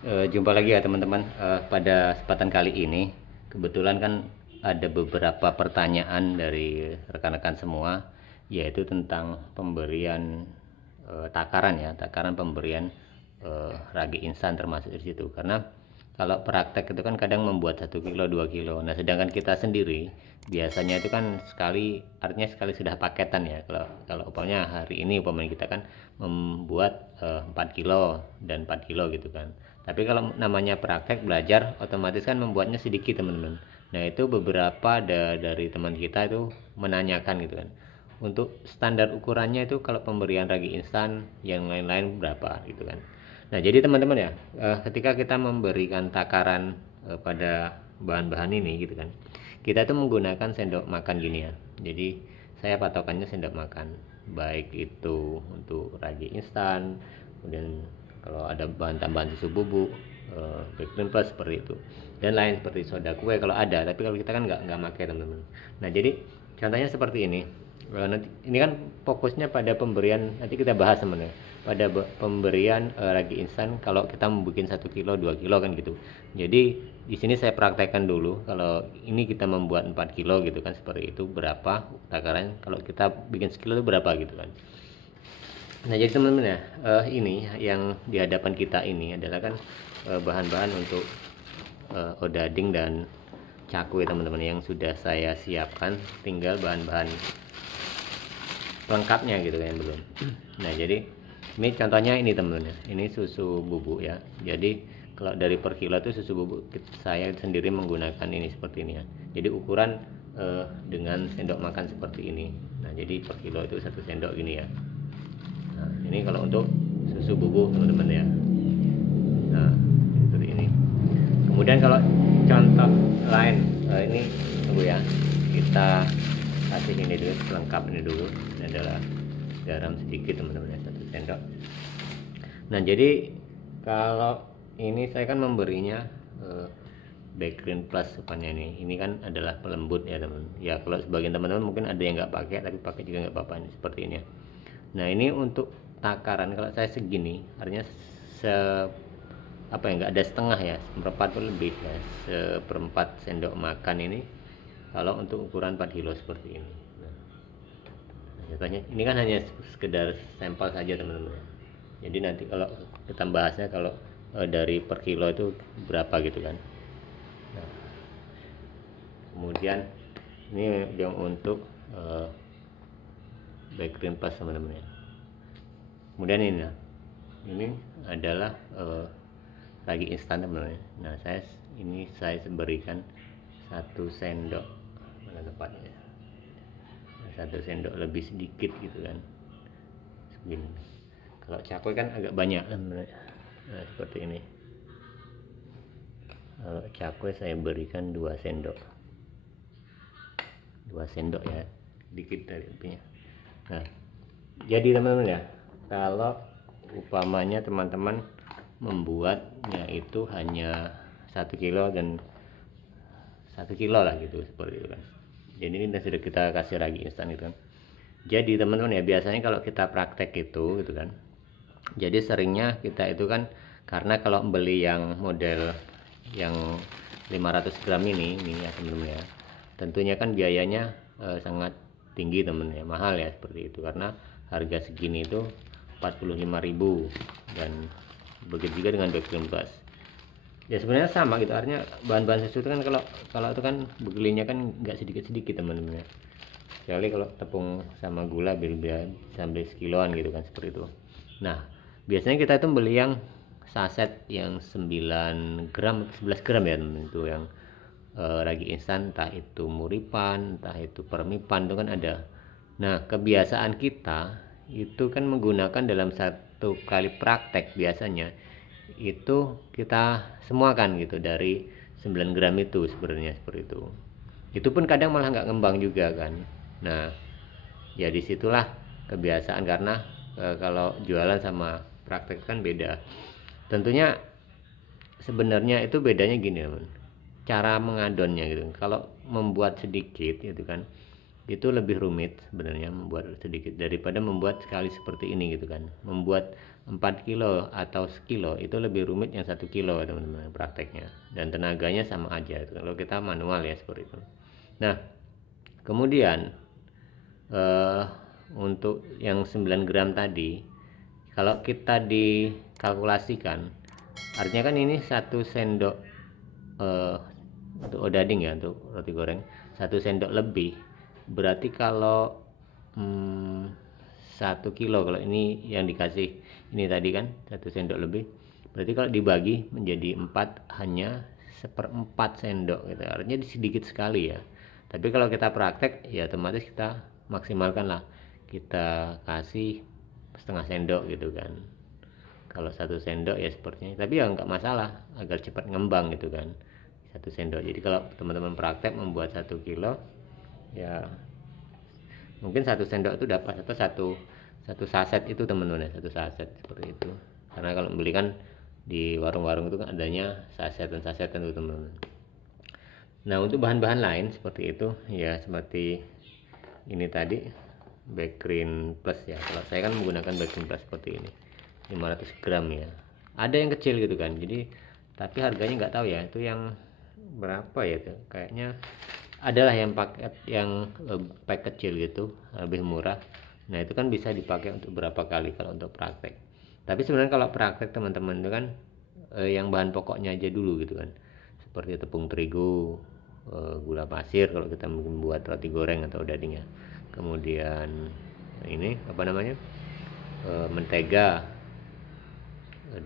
Jumpa lagi ya teman-teman. Pada kesempatan kali ini kebetulan kan ada beberapa pertanyaan dari rekan-rekan semua, yaitu tentang pemberian takaran ya, takaran pemberian ragi instan termasuk di situ. Karena kalau praktek itu kan kadang membuat 1 kilo 2 kilo. Nah sedangkan kita sendiri biasanya itu kan sekali, artinya sekali sudah paketan ya. Kalau umpamanya hari ini umpamanya kita kan membuat 4 kilo dan 4 kilo gitu kan. Tapi kalau namanya praktek belajar otomatis kan membuatnya sedikit teman-teman. Nah itu beberapa dari teman kita itu menanyakan gitu kan, untuk standar ukurannya itu kalau pemberian ragi instan yang lain-lain berapa gitu kan. Nah jadi teman-teman ya, ketika kita memberikan takaran pada bahan-bahan ini gitu kan, kita itu menggunakan sendok makan gini ya. Jadi saya patokannya sendok makan, baik itu untuk ragi instan, kemudian kalau ada bahan tambahan susu bubuk, baking plus seperti itu, dan lain seperti soda kue kalau ada. Tapi kalau kita kan nggak pakai teman-teman. Nah jadi contohnya seperti ini. Nanti ini kan fokusnya pada pemberian, nanti kita bahas sebenarnya pada pemberian ragi instan kalau kita membuat 1 kilo 2 kilo kan gitu. Jadi di sini saya praktekkan dulu kalau ini kita membuat 4 kilo gitu kan, seperti itu berapa takaran, kalau kita bikin sekilo itu berapa gitu kan. Nah jadi teman-teman ya, ini yang di hadapan kita ini adalah kan bahan-bahan untuk odading dan cakwe teman-teman, yang sudah saya siapkan, tinggal bahan-bahan lengkapnya gitu kan belum. Nah jadi ini contohnya ini teman-teman ya, ini susu bubuk ya. Jadi kalau dari per kilo itu susu bubuk saya sendiri menggunakan ini seperti ini ya. Jadi ukuran dengan sendok makan seperti ini. Nah jadi per kilo itu 1 sendok gini ya. Nah ini kalau untuk susu bubuk teman-teman ya. Nah seperti ini. Kemudian kalau contoh lain, ini tunggu ya, kita kasih ini dulu, pelengkap ini dulu. Ini adalah garam sedikit teman-teman ya, 1 sendok. Nah jadi kalau ini saya kan memberinya backgreen plus supaya ini kan adalah pelembut ya teman. Ya kalau sebagian teman-teman mungkin ada yang nggak pakai, tapi pakai juga nggak apa-apa, ini seperti ini ya. Nah ini untuk takaran kalau saya segini, artinya apa ya, nggak ada setengah ya, seperempat pun lebih ya, seperempat sendok makan ini kalau untuk ukuran 4 kilo seperti ini. Nah, contohnya ini kan hanya sekedar sampel saja teman-teman. Jadi nanti kalau kita bahasnya kalau dari per kilo itu berapa gitu kan. Nah, kemudian ini yang untuk backgreen plus teman-teman ya. Kemudian ini adalah ragi instan teman-teman. Nah saya berikan 1 sendok, mana tepatnya, 1 sendok lebih sedikit gitu kan, segini. Kalau cakwe kan agak banyak teman-teman. Nah seperti ini. Kalau cakwe saya berikan 2 sendok, 2 sendok ya, dikit dari apinya. Nah jadi teman-teman ya, kalau upamanya teman-teman membuatnya itu hanya 1 kilo dan 1 kilo lah gitu, seperti itu kan. Jadi ini sudah kita kasih ragi instan gitu kan. Jadi teman-teman ya, biasanya kalau kita praktek itu gitu kan, jadi seringnya kita itu kan, karena kalau beli yang model yang 500 gram ini ya teman-teman ya, tentunya kan biayanya sangat tinggi teman ya, mahal ya seperti itu, karena harga segini itu 45.000. Dan begitu juga dengan background plus ya, sebenarnya sama gitu, artinya bahan-bahan susu itu kan kalau itu kan belinya kan nggak sedikit-sedikit teman-teman ya, kecuali kalau tepung sama gula beda sampai sekiloan gitu kan, seperti itu. Nah biasanya kita itu beli yang saset yang 9 gram 11 gram ya teman, itu yang ragi instan, entah itu muripan, entah itu permipan, itu kan ada. Nah kebiasaan kita itu kan menggunakan dalam 1 kali praktek biasanya itu kita semua kan gitu dari 9 gram itu sebenarnya, seperti itu pun kadang malah nggak ngembang juga kan. Nah ya disitulah kebiasaan, karena kalau jualan sama praktek kan beda tentunya. Sebenarnya itu bedanya gini teman, cara mengadonnya gitu. Kalau membuat sedikit gitu kan, itu lebih rumit sebenarnya membuat sedikit daripada membuat sekali seperti ini gitu kan. Membuat 4 kilo atau sekilo itu lebih rumit yang 1 kilo teman-teman prakteknya, dan tenaganya sama aja kalau kita manual ya seperti itu. Nah kemudian untuk yang 9 gram tadi, kalau kita dikalkulasikan, artinya kan ini 1 sendok untuk odading ya, untuk roti goreng 1 sendok lebih, berarti kalau 1 kilo, kalau ini yang dikasih ini tadi kan 1 sendok lebih, berarti kalau dibagi menjadi 4 hanya 1/4 sendok gitu, artinya sedikit sekali ya. Tapi kalau kita praktek ya otomatis kita maksimalkan lah, kita kasih setengah sendok gitu kan. Kalau 1 sendok ya sepertinya, tapi ya nggak masalah agar cepat ngembang gitu kan, 1 sendok. Jadi kalau teman-teman praktek membuat 1 kilo ya mungkin 1 sendok itu dapat satu saset itu teman-teman ya, 1 saset seperti itu. Karena kalau beli kan di warung-warung itu kan adanya sasetan itu teman-teman. Nah untuk bahan-bahan lain seperti itu ya, seperti ini tadi Bakerin Plus ya, kalau saya kan menggunakan Bakerin Plus seperti ini 500 gram ya, ada yang kecil gitu kan, jadi tapi harganya nggak tahu ya itu yang berapa ya, tuh kayaknya adalah yang paket yang pack kecil gitu lebih murah. Nah itu kan bisa dipakai untuk berapa kali kalau untuk praktek. Tapi sebenarnya kalau praktek teman-teman itu kan yang bahan pokoknya aja dulu gitu kan, seperti tepung terigu, gula pasir kalau kita membuat roti goreng atau dagingnya, kemudian ini apa namanya, mentega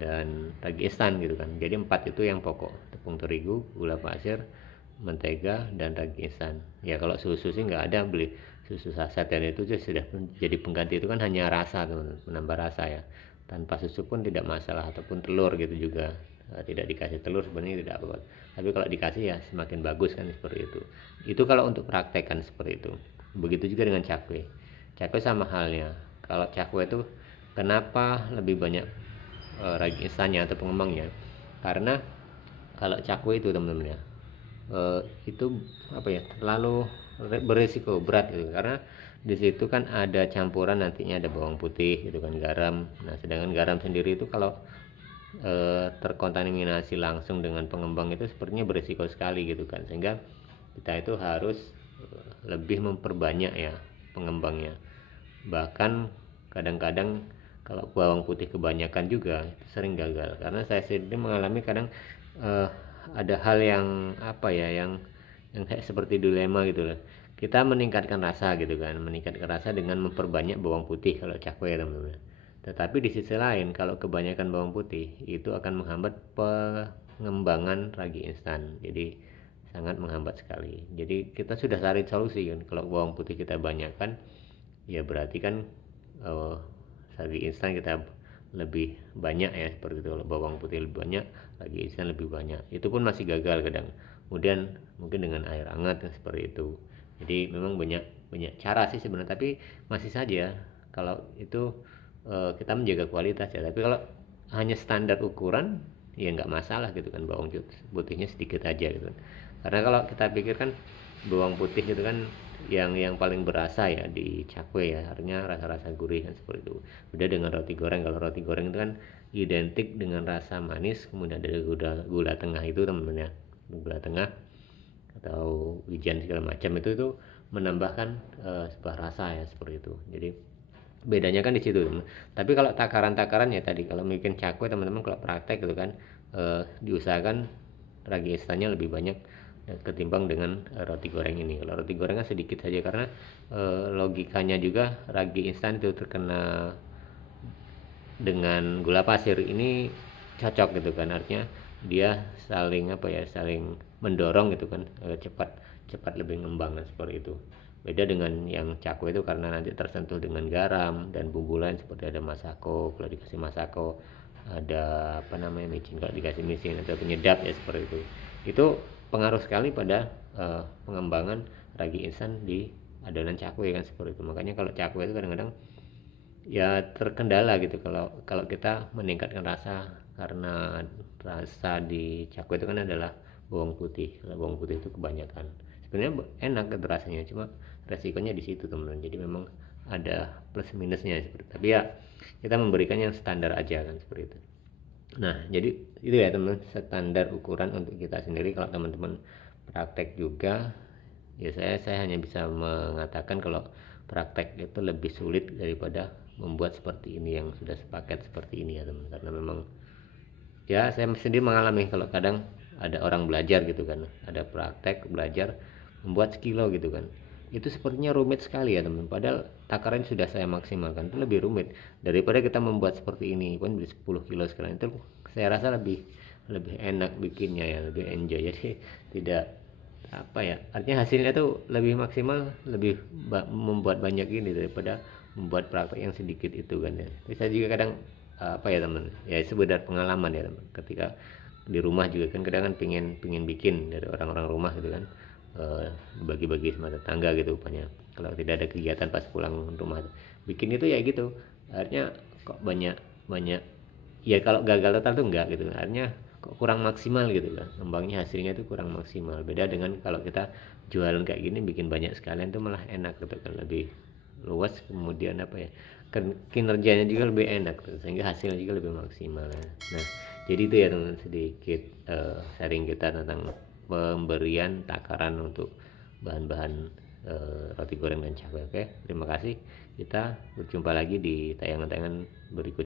dan ragi instan gitu kan. Jadi 4 itu yang pokok, tepung terigu, gula pasir, mentega dan ragi instan ya. Kalau susu sih nggak ada, beli susu saset dan itu sudah jadi pengganti, itu kan hanya rasa teman, menambah rasa ya. Tanpa susu pun tidak masalah, ataupun telur gitu juga, tidak dikasih telur sebenarnya tidak apa-apa, tapi kalau dikasih ya semakin bagus kan seperti itu. Itu kalau untuk praktek kan seperti itu. Begitu juga dengan cakwe. Cakwe sama halnya, kalau cakwe itu kenapa lebih banyak ragi instannya atau pengembangnya, karena kalau cakwe itu teman-teman ya, itu apa ya, terlalu berisiko berat gitu, karena di situ kan ada campuran, nantinya ada bawang putih gitu kan, garam. Nah sedangkan garam sendiri itu kalau terkontaminasi langsung dengan pengembang itu sepertinya berisiko sekali gitu kan, sehingga kita itu harus lebih memperbanyak ya pengembangnya. Bahkan kadang-kadang kalau bawang putih kebanyakan juga sering gagal, karena saya sendiri mengalami kadang ada hal yang apa ya, yang kayak seperti dilema gitu loh. Kita meningkatkan rasa gitu kan, meningkatkan rasa dengan memperbanyak bawang putih kalau cakwe teman-teman. Tetapi di sisi lain kalau kebanyakan bawang putih itu akan menghambat pengembangan ragi instan, jadi sangat menghambat sekali. Jadi kita sudah cari solusi kan, kalau bawang putih kita banyakkan ya berarti kan ragi instan kita lebih banyak ya seperti itu. Kalau bawang putih lebih banyak, ragi instan lebih banyak, itu pun masih gagal kadang. Kemudian mungkin dengan air hangat seperti itu. Jadi memang banyak cara sih sebenarnya, tapi masih saja kalau itu kita menjaga kualitas ya. Tapi kalau hanya standar ukuran ya nggak masalah gitu kan, bawang putihnya sedikit aja gitu kan. Karena kalau kita pikirkan bawang putih itu kan yang paling berasa ya di cakwe ya, artinya rasa-rasa gurih kan seperti itu. Beda dengan roti goreng. Kalau roti goreng itu kan identik dengan rasa manis, kemudian ada gula tengah itu teman-teman ya, gula tengah atau wijen segala macam itu menambahkan sebuah rasa ya seperti itu. Jadi bedanya kan di situ teman. Tapi kalau takaran ya tadi, kalau bikin cakwe teman-teman kalau praktek gitu kan, diusahakan ragi instannya lebih banyak ketimbang dengan roti goreng ini. Kalau roti goreng kan sedikit saja, karena logikanya juga ragi instan itu terkena dengan gula pasir ini cocok gitu kan, artinya dia saling apa ya, saling mendorong gitu kan, cepat lebih ngembang seperti itu. Beda dengan yang cakwe itu karena nanti tersentuh dengan garam dan bumbu lain seperti ada masako, kalau dikasih masako ada apa namanya, micin kalau dikasih micin, atau penyedap ya seperti itu pengaruh sekali pada pengembangan ragi instan di adonan cakwe kan seperti itu. Makanya kalau cakwe itu kadang-kadang ya terkendala gitu kalau kita meningkatkan rasa, karena rasa di cakwe itu kan adalah bawang putih. Kalau bawang putih itu kebanyakan sebenarnya enak gitu rasanya, cuma resikonya di situ teman-teman. Jadi memang ada plus minusnya seperti itu. Tapi ya kita memberikan yang standar aja kan seperti itu. Nah jadi itu ya teman, standar ukuran untuk kita sendiri. Kalau teman-teman praktek juga ya saya hanya bisa mengatakan kalau praktek itu lebih sulit daripada membuat seperti ini yang sudah sepaket seperti ini ya teman, karena memang ya saya sendiri mengalami kalau kadang ada orang belajar gitu kan, ada praktek belajar membuat sekilo gitu kan, itu sepertinya rumit sekali ya teman, padahal takaran sudah saya maksimalkan, itu lebih rumit daripada kita membuat seperti ini pun beli 10 kilo sekarang, itu saya rasa lebih enak bikinnya ya, lebih enjoy. Jadi tidak apa ya, artinya hasilnya tuh lebih maksimal, lebih membuat banyak ini daripada membuat praktek yang sedikit itu kan ya. Tapi saya juga kadang apa ya teman, ya sekedar pengalaman ya teman, ketika di rumah juga kan kadang kan pingin bikin dari orang-orang rumah gitu kan, bagi-bagi sama tetangga gitu upahnya kalau tidak ada kegiatan pas pulang rumah bikin itu ya gitu, akhirnya kok banyak ya kalau gagal total tuh enggak gitu, akhirnya kok kurang maksimal gitu kan, kembangnya hasilnya itu kurang maksimal. Beda dengan kalau kita jualan kayak gini bikin banyak sekalian itu malah enak gitu kan, lebih luas, kemudian apa ya, kinerjanya juga lebih enak gitu, sehingga hasilnya juga lebih maksimal ya. Nah jadi itu ya teman, sedikit sharing kita tentang pemberian takaran untuk bahan-bahan roti goreng dan cabai. Oke, terima kasih, kita berjumpa lagi di tayangan-tayangan berikutnya.